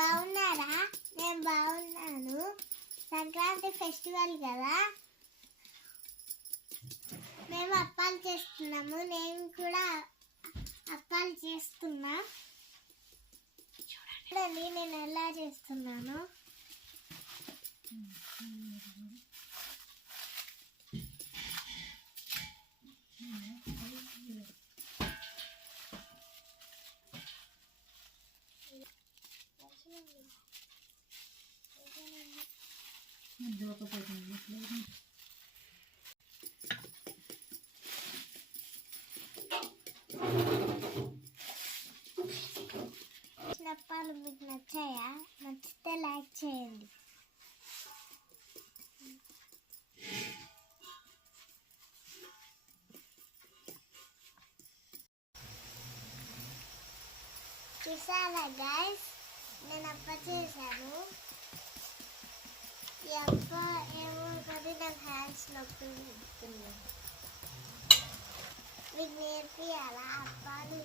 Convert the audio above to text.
బాగున్నారా? నేను బాగున్నాను. సంక్రాంతి ఫెస్టివల్ కదా, మేము అప్పాలు చేస్తున్నాము. నేను కూడా అప్పాలు చేస్తున్నా. చూడండి నేను ఎలా చేస్తున్నాను. అప్పాలు మీకు నచ్చాయా? నచ్చితే లైక్ చేయండి. చూసారా గైస్, నేను అప్ప చేశాను. ఈ అప్ప ఏమో కానీ నాకు హ్యాండ్స్ నొప్పి ఉంటుంది. మీకు నేర్పియాలా అప్పాలు?